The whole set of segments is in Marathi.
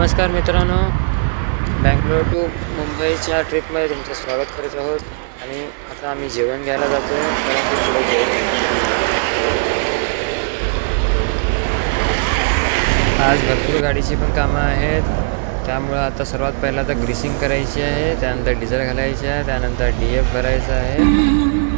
नमस्कार मित्रांनो, बँगलोर टू मुंबईच्या ट्रिपमध्ये तुमचं स्वागत करत आहोत. आणि आता आम्ही जेवण घ्यायला जातो आहे, कारण की पुढे जेवण आज भरपूर गाडीची पण कामं आहेत. त्यामुळं आता सर्वात पहिला आता ग्रीसिंग करायची आहे, त्यानंतर डिझेल घालायची आहे, त्यानंतर DF भरायचं आहे.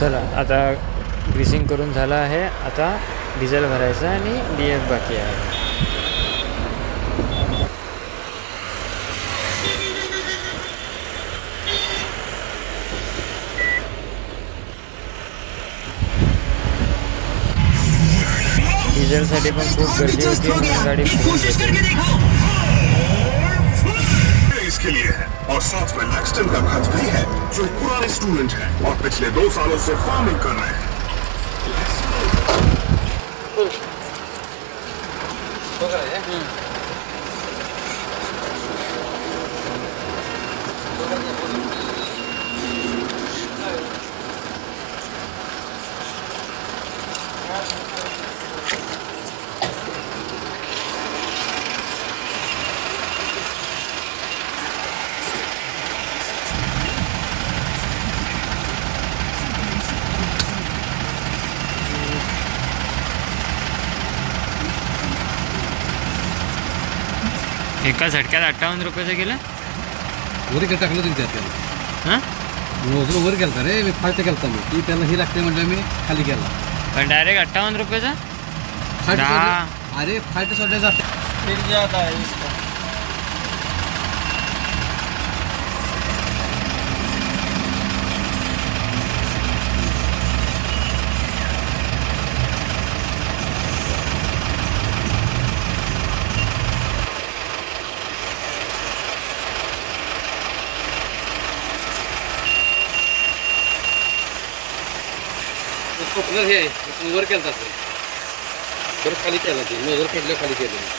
चला, आता ग्रीसिंग करून झालं आहे. आता डिझेल भरायचं आणि DF बाकी आहे. डिझेलसाठी पण खूप गर्दी होती म्हणून गाडी फिरून घेते. इसके लिए है और साथ में लैक्सटन का खत भी है, जो एक पुराने स्टूडेंट है और पिछले 2 सालों से फार्मिंग कर रहे हैं. एका झटक्यात 58 रुपयाचं गेलं. वर टाकलं तुम्ही त्याला. हां, मोजलं वर गेलता रे, मी फास्ट गेलता. मी ती त्याला ही लागते म्हणजे मी खाली गेला. पण डायरेक्ट 58 रुपयाचा. अरे फास्ट सोडल्या जाते. ओपनर हे आहे आपण वर केलं असेल तर खाली केला ते नजर पडलं खाली केलं.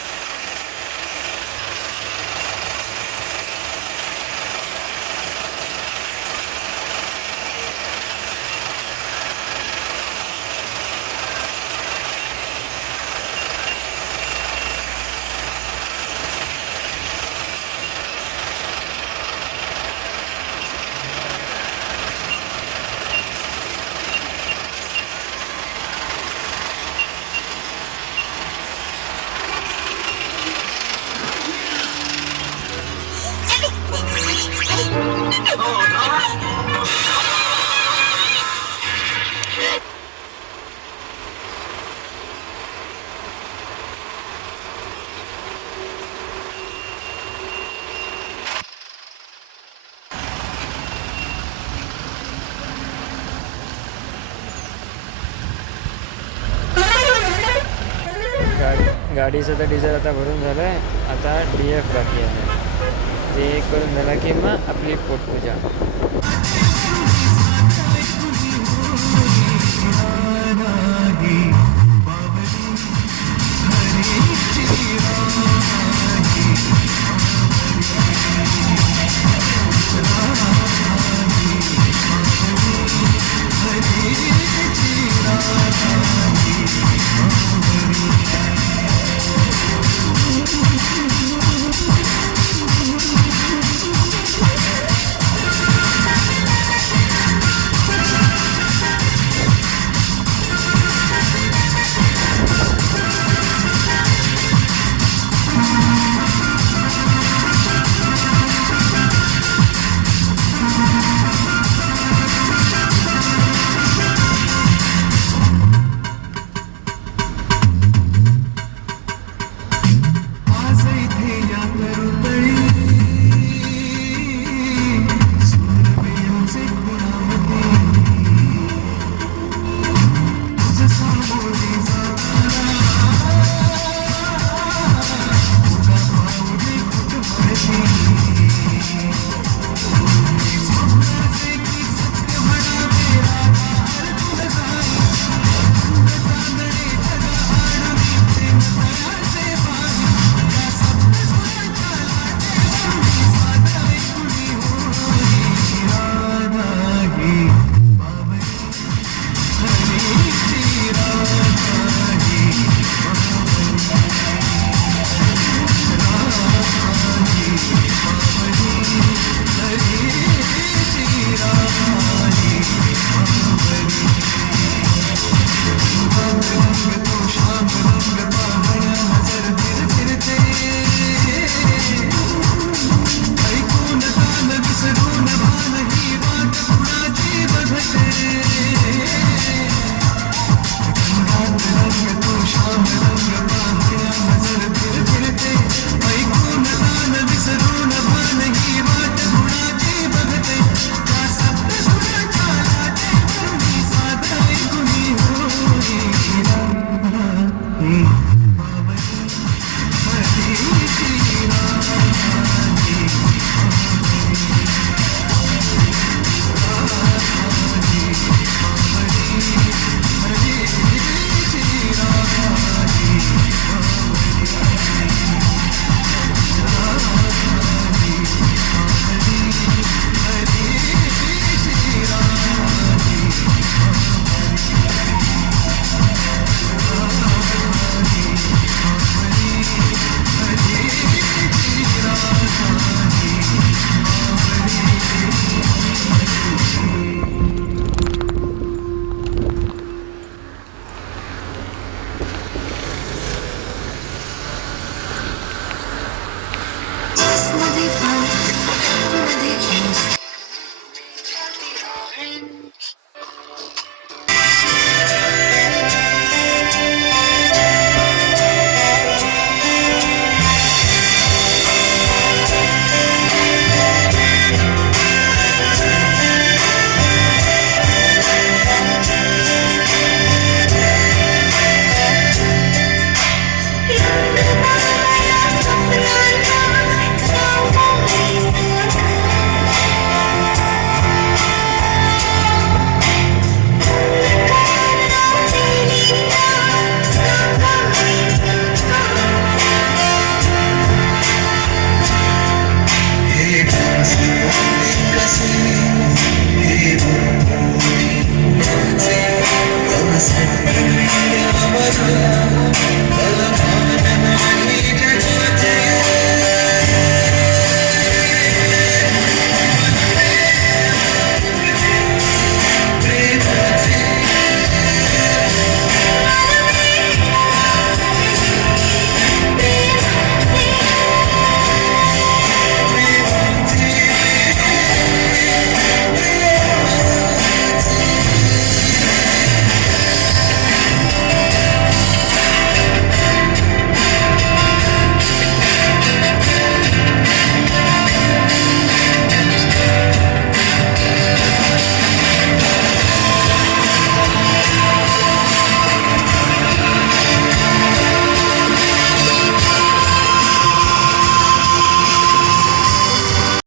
गाडीचं तर डिझेल आता भरून झालं आहे. आता DF बाकी आहे. ते करून झाला की मग आपली पोटपूजा.